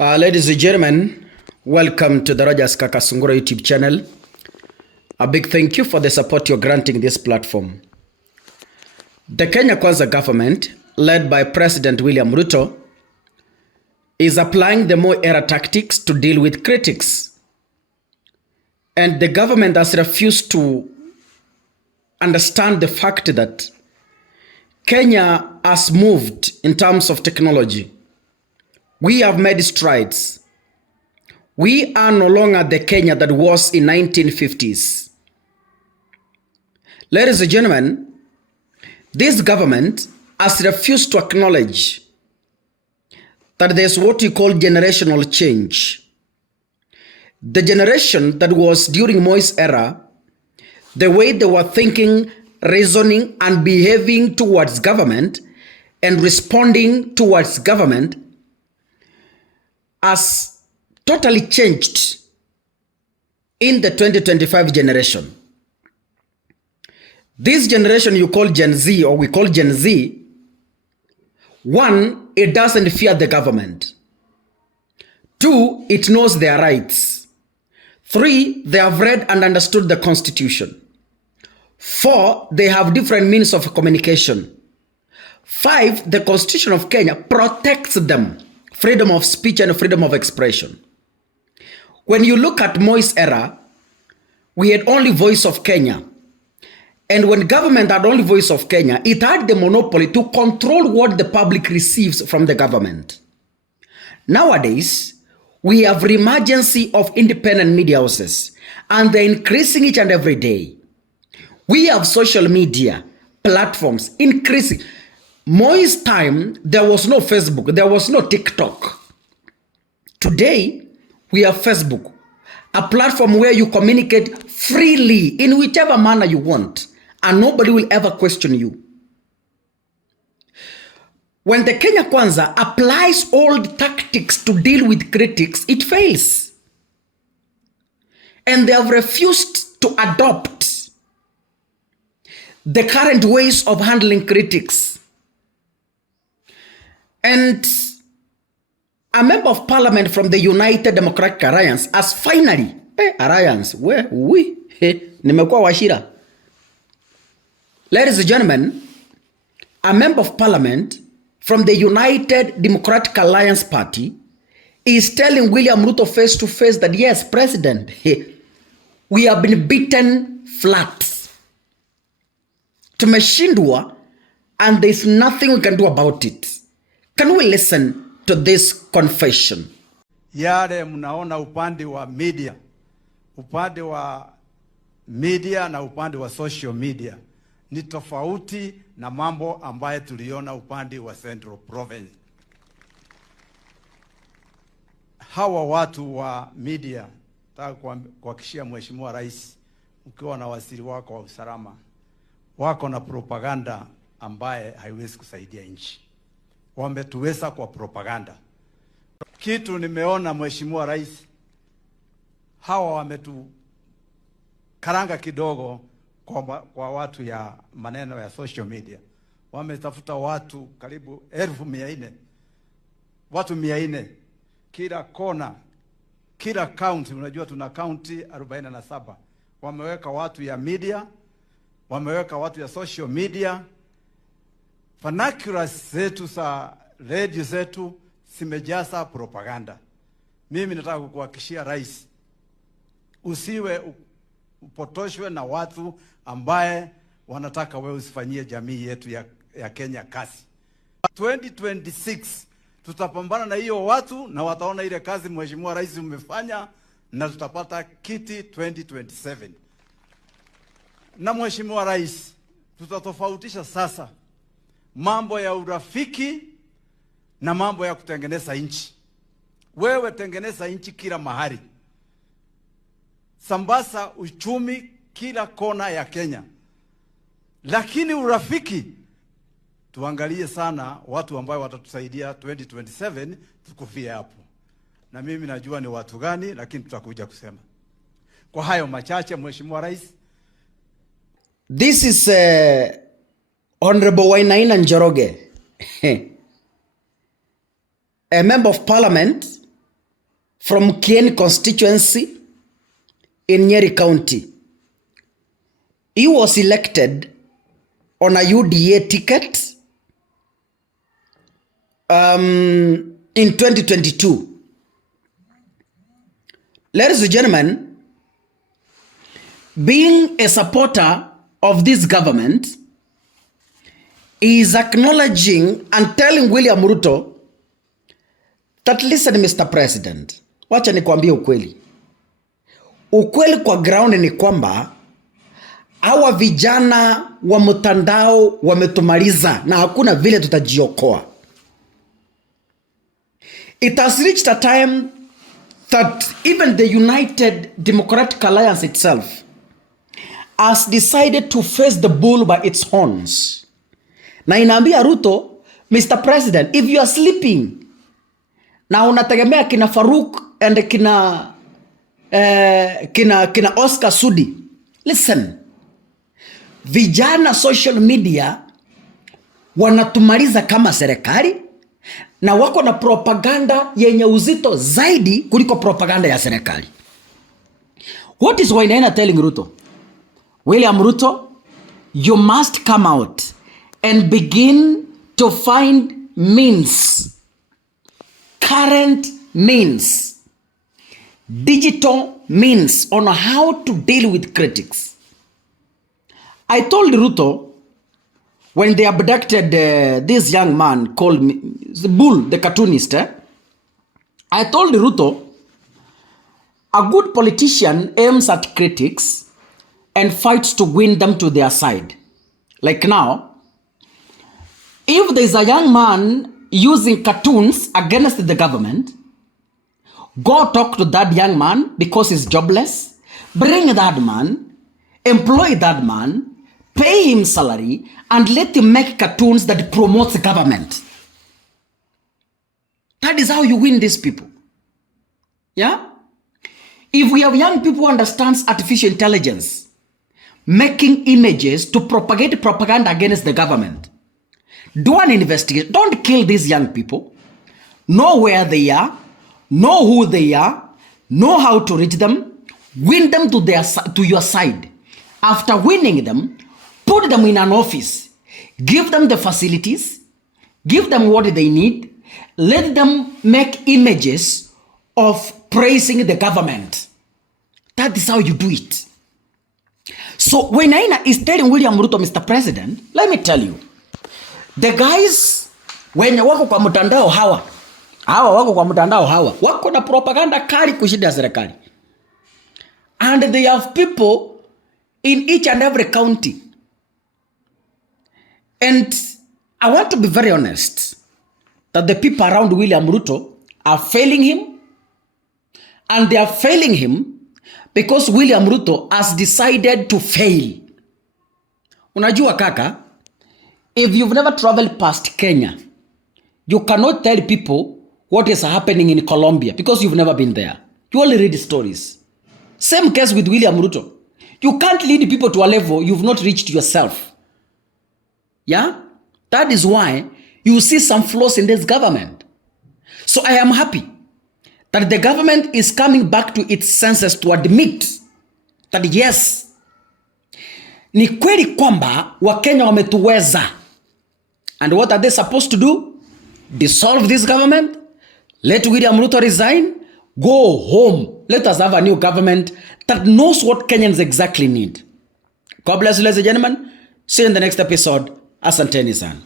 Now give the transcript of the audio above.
Ladies and gentlemen, welcome to the Rogers Kakasungura YouTube channel. A big thank you for the support you're granting this platform. The Kenya Kwanza government, led by President William Ruto, is applying the Moi era tactics to deal with critics. And the government has refused to understand the fact that Kenya has moved in terms of technology. We have made strides. We are no longer the Kenya that was in 1950s. Ladies and gentlemen, this government has refused to acknowledge that there's what you call generational change. The generation that was during Moi's era, the way they were thinking, reasoning, and behaving towards government and responding towards government has totally changed in the 2025 generation. This generation you call Gen Z, or we call Gen Z, one, it doesn't fear the government. Two, it knows their rights. Three, they have read and understood the Constitution. Four, they have different means of communication. Five, the Constitution of Kenya protects them. Freedom of speech and freedom of expression. When you look at Moi's era, we had only Voice of Kenya. And when government had only Voice of Kenya, it had the monopoly to control what the public receives from the government. Nowadays, we have reemergency of independent media houses, and they're increasing each and every day. We have social media platforms increasing. Moi's time, there was no Facebook, there was no TikTok. Today, we have Facebook, a platform where you communicate freely in whichever manner you want, and nobody will ever question you. When the Kenya Kwanza applies old tactics to deal with critics, it fails. And they have refused to adopt the current ways of handling critics. And a member of parliament from the United Democratic Alliance has finally, Alliance, where we, nimekuwa washira. Ladies and gentlemen, a member of parliament from the United Democratic Alliance Party is telling William Ruto face to face that yes, President, we have been beaten flat. Tumeshindwa, and there's nothing we can do about it. Can we listen to this confession? Yale mnaona upande wa media na upande wa social media ni tofauti na mambo ambaye tuliona upande wa Central Province. Hawa watu wa media, nataka kuhakikishia Mheshimiwa Rais, ukiwa na waziri wako wa usalama, wako na propaganda ambaye haiwezi kusaidia nchi. Wametuweza kwa propaganda. Kitu nimeona Mheshimiwa Rais, hawa wametu karanga kidogo kwa watu ya maneno ya social media. Wametafuta watu karibu 1400. Watu 400 kila kona, kila county. Unajua tuna county 47. Wameweka watu ya media, wameweka watu ya social media. Vernaculars zetu za radio zetu zimejaza propaganda. Mimi nataka kukuhakikishia Rais, usiwe upotoshwe na watu ambaye wanataka wewe usifanyie jamii yetu ya Kenya kazi. 2026 tutapambana na hiyo watu, na wataona ile kazi Mheshimiwa Rais umefanya, na tutapata kiti 2027. Na Mheshimiwa Rais, tutatofautisha sasa mambo ya urafiki na mambo ya kutengeneza nchi. Wewe tengeneza nchi kila mahali. Sambasa uchumi kila kona ya Kenya. Lakini urafiki, tuangalie sana watu ambao watatusaidia 2027 tukufia hapo. Na mimi najua ni watu gani, lakini tutakuja kusema. Kwa hayo machache, Mheshimiwa Rais. This is Honorable Wainaina Njoroge, a member of parliament from Kien constituency in Nyeri County. He was elected on a UDA ticket in 2022. Ladies and gentlemen, being a supporter of this government, he is acknowledging and telling William Ruto that, listen, Mr. President, wacha nikwambie ukweli. Ukweli kwa ground ni kwamba hawa vijana wa mtandao wametumaliza na hakuna vile tutajiokoa. It has reached a time that even the United Democratic Alliance itself has decided to face the bull by its horns. Na inaambia Ruto, Mr. President, if you are sleeping na unategemea kina Faruk and kina Oscar Sudi, listen, vijana social media wanatumaliza kama serikali na wako na propaganda yenye uzito zaidi kuliko propaganda ya serikali. What is Wainaina telling Ruto? William Ruto, you must come out and begin to find means, current means, digital means on how to deal with critics. I told Ruto when they abducted this young man called the Bull, the cartoonist, I told Ruto, a good politician aims at critics and fights to win them to their side. Like now, if there's a young man using cartoons against the government, go talk to that young man because he's jobless, bring that man, employ that man, pay him salary, and let him make cartoons that promotes the government. That is how you win these people. Yeah? If we have young people who understands artificial intelligence, making images to propagate propaganda against the government, do an investigation. Don't kill these young people. Know where they are, know who they are, know how to reach them, win them to your side. After winning them, put them in an office, give them the facilities, give them what they need, let them make images of praising the government. That is how you do it. So when Aina is telling William Ruto, Mr. President, let me tell you, the guys wenye wako kwa mtandao hawa wako kwa mtandao wako na propaganda kali kushinda ya serikali. And they have people in each and every county. And I want to be very honest that the people around William Ruto are failing him, and they are failing him because William Ruto has decided to fail. Unajua kaka, if you've never traveled past Kenya, you cannot tell people what is happening in Colombia because you've never been there. You only read stories. Same case with William Ruto. You can't lead people to a level you've not reached yourself. Yeah? That is why you see some flaws in this government. So I am happy that the government is coming back to its senses to admit that yes, ni kweli kwamba Wakenya wametuweza. And what are they supposed to do? Dissolve this government? Let William Ruto resign? Go home. Let us have a new government that knows what Kenyans exactly need. God bless you, ladies and gentlemen. See you in the next episode. Asanteni sana.